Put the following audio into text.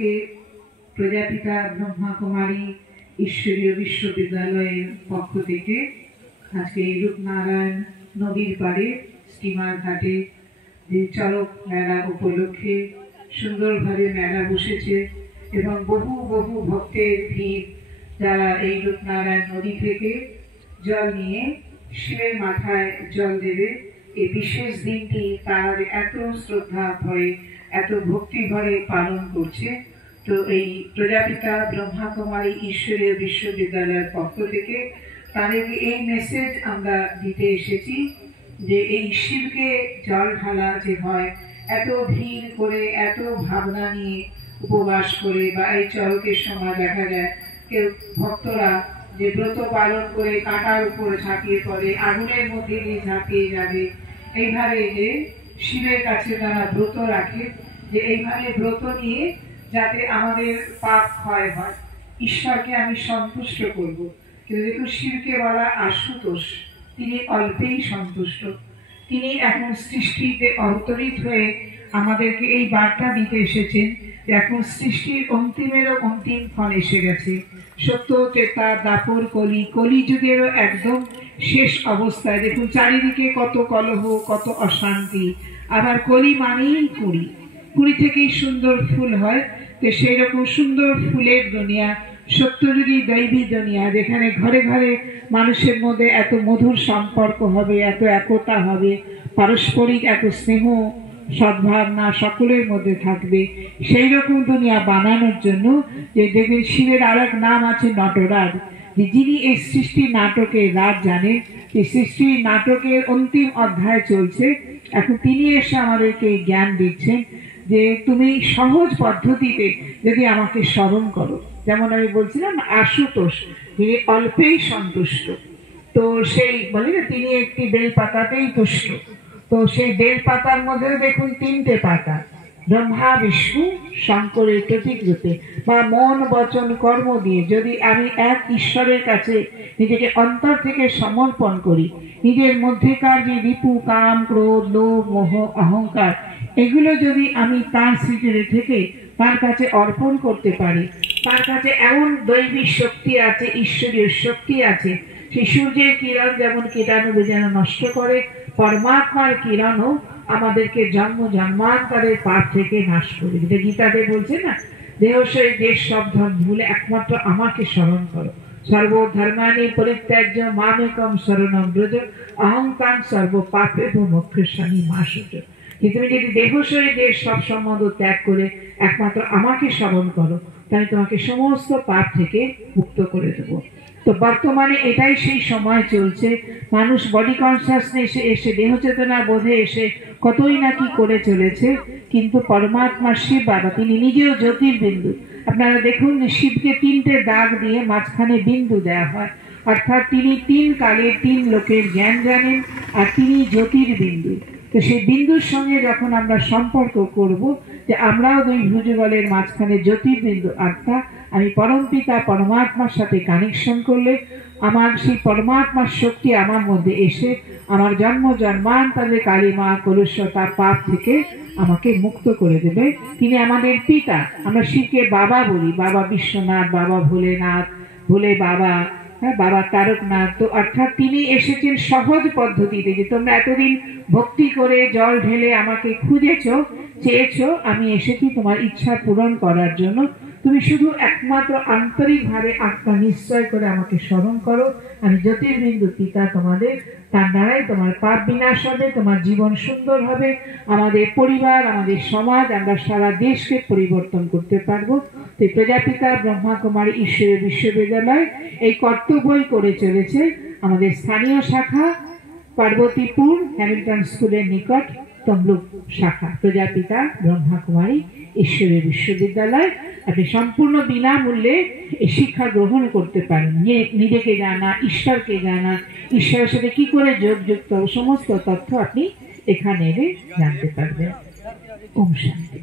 আজকে প্রজাপিতা ব্রহ্মা কুমারী ঈশ্বরীয় বিশ্ববিদ্যালয়ের পক্ষ থেকে আজকে রূপনারায়ণ নদীর পাড়ে স্টিমার ঘাটে যে চড়ক মেলা উপলক্ষে সুন্দরভাবে মেলা বসেছে এবং বহু বহু ভক্তের ভিড়, যারা এই রূপনারায়ণ নদী থেকে জল নিয়ে শিবের মাথায় জল দেবে। এই বিশেষ দিনটি তার এত শ্রদ্ধা ভরে, এত ভক্তি ভরে পালন করছে। তো এই প্রজাপিতা ব্রহ্মা কুমারী ঈশ্বরীয় বিশ্ববিদ্যালয়ের পক্ষ থেকে তাদেরকে এই মেসেজ আমরা দিতে এসেছি যে এই শিবকে জল ঢালা যে হয়, এত ভিড় করে, এত ভাবনা নিয়ে উপবাস করে, বা এই চড়কের সময় দেখা যায় কেউ ভক্তরা যে ব্রত পালন করে কাঁটার উপরে ঝাঁপিয়ে পড়ে, আগুনের মধ্যে দিয়ে ঝাঁপিয়ে যাবে, এইভাবে যে শিবের কাছে তারা ব্রত রাখে যে এইভাবে ব্রত নিয়ে যাতে আমাদের পাপ ক্ষয় হয়, ঈশ্বরকে আমি সন্তুষ্ট করব। কিন্তু দেখুন, শিবকে বলা আশুতোষ, তিনি অল্পেই সন্তুষ্ট। তিনি এখন সৃষ্টিতে অবতরিত হয়ে আমাদেরকে এই বার্তা দিতে এসেছেন যে এখন সৃষ্টির অন্তিমেরও অন্তিম ফল এসে গেছে। সত্য, ত্রেতা, দ্বাপর, কলিযুগেরও একদম শেষ অবস্থায় দেখুন চারিদিকে কত কলহ, কত অশান্তি। আবার কলি মানেই কুড়ি থেকেই সুন্দর ফুল হয়। তো সেই রকম সুন্দর ফুলের দুনিয়া, সত্যযুগী দৈবী দুনিয়া, যেখানে ঘরে ঘরে মানুষের মধ্যে এত মধুর সম্পর্ক হবে, এত একতা হবে, পারস্পরিক এত স্নেহ সদ্ভাবনা সকলের মধ্যে থাকবে, সেই রকম দুনিয়া বানানোর জন্য যে দেখবেন শিবের আর এক নাম আছে নটরাজ, যে যিনি এই সৃষ্টির নাটকের রাজ জানেন। এই সৃষ্টির নাটকের অন্তিম অধ্যায় চলছে, এখন তিনি এসে আমাদেরকে জ্ঞান দিচ্ছেন যে তুমি সহজ পদ্ধতিতে যদি আমাকে স্মরণ করো, যেমন আমি বলছিলাম আশুতোষ, তিনি অল্পেই সন্তুষ্ট। তো সেই বলে না, তিনি একটি বেল পাতাতেই তুষ্ট। তো সেই বেল পাতার মধ্যে দেখুন তিনটে পাতা, ব্রহ্মা বিষ্ণু শঙ্করের প্রতীক রূপে, বা মন বচন কর্ম দিয়ে যদি আমি এক ঈশ্বরের কাছে নিজেকে অন্তর থেকে সমর্পণ করি, নিজের মধ্যেকার যে রিপু, কাম, ক্রোধ, লোভ, মোহ, অহংকার, এগুলো যদি আমি তার স্মৃতি থেকে তার কাছে অর্পণ করতে পারি, তার কাছে এমন দৈবিক শক্তি আছে, ঈশ্বরীয় শক্তি আছে। সেই সূর্যের কিরণ যেমন কীটাণু বীজাণু নষ্ট করে, পরমাত্মার কিরণও আমাদেরকে জন্ম জন্মান্তরের পাপ থেকে নাশ করে। যেটা গীতাতে বলছে না, দেহশয় দেশ সব ধর্ম ভুলে একমাত্র আমাকে স্মরণ করো, সর্বধর্মানি পরিত্যাজ্য মামেকম শরণম ব্রজ, অহংকার সর্ব পাপে মোক্ষেশ্বরী মা সূর্য। কিন্তু তুমি যদি দেহশয় দেশ সব সম্বন্ধ ত্যাগ করে একমাত্র আমাকে স্মরণ করো, তাহলে তোমাকে সমস্ত পাপ থেকে মুক্ত করে দেবো। তো বর্তমানে এটাই সেই সময় চলছে, মানুষ বডি কনসিয়াসনেসে এসে, দেহ চেতনা বোধে এসে কতই না কি করে চলেছে, কিন্তু পরমাত্মা শিব বাবা তিনি নিজেও জ্যোতির্বিন্দু। আপনারা দেখুন যে শিবকে তিনটে দাগ দিয়ে মাঝখানে বিন্দু দেওয়া হয়, অর্থাৎ তিনি তিন কালের তিন লোকের জ্ঞান জানেন, আর তিনি জ্যোতির্বিন্দু। তো সেই বিন্দুর সঙ্গে যখন আমরা সম্পর্ক করব, যে আমরাও দুই ভুজগলের মাঝখানে জ্যোতির্বিন্দু আত্মা, আমি পরমপিতা পরমাত্মার সাথে কানেকশন করলে আমার সেই পরমাত্মার শক্তি আমার মধ্যে এসে আমার জন্ম জন্মান্তরে কালী মা কলুষতা পাপ থেকে আমাকে মুক্ত করে দেবে। তিনি আমাদের পিতা, আমরা শিবকে বাবা বলি, বাবা বিশ্বনাথ, বাবা ভোলেনাথ, ভোলে বাবা, হ্যাঁ, বাবা তারকনাথ। তো অর্থাৎ তিনি এসেছেন সহজ পদ্ধতিতে, যে তোমরা এতদিন ভক্তি করে জল ঢেলে আমাকে খুঁজেছো, চেয়েছো, আমি এসেছি তোমার ইচ্ছা পূরণ করার জন্য। তুমি শুধু একমাত্র আন্তরিকভাবে আত্মা নিশ্চয় করে আমাকে স্মরণ করো, আমি জ্যোতির্বিন্দু পিতা তোমাদের, তার দ্বারাই তোমার পাপ বিনাশ হবে, তোমার জীবন সুন্দর হবে, আমাদের পরিবার, আমাদের সমাজ, আমরা সারা দেশকে পরিবর্তন করতে পারবো। তো প্রজাপিতা ব্রহ্মা কুমারী ঈশ্বরীয় বিশ্ববিদ্যালয় এই কর্তব্যই করে চলেছে। আমাদের স্থানীয় শাখা পার্বতীপুর হ্যামিল্টন স্কুলের নিকট তমলুক শাখা প্রজাপিতা ব্রহ্মা কুমারী ঈশ্বরীয় বিশ্ববিদ্যালয়। আপনি সম্পূর্ণ বিনামূল্যে এই শিক্ষা গ্রহণ করতে পারেন। নিজেকে জানা, ঈশ্বরকে জানা, ঈশ্বরের সাথে কি করে যোগ যুক্ত, সমস্ত তথ্য আপনি এখানে এলে জানতে পারবেন। ওম শান্তি।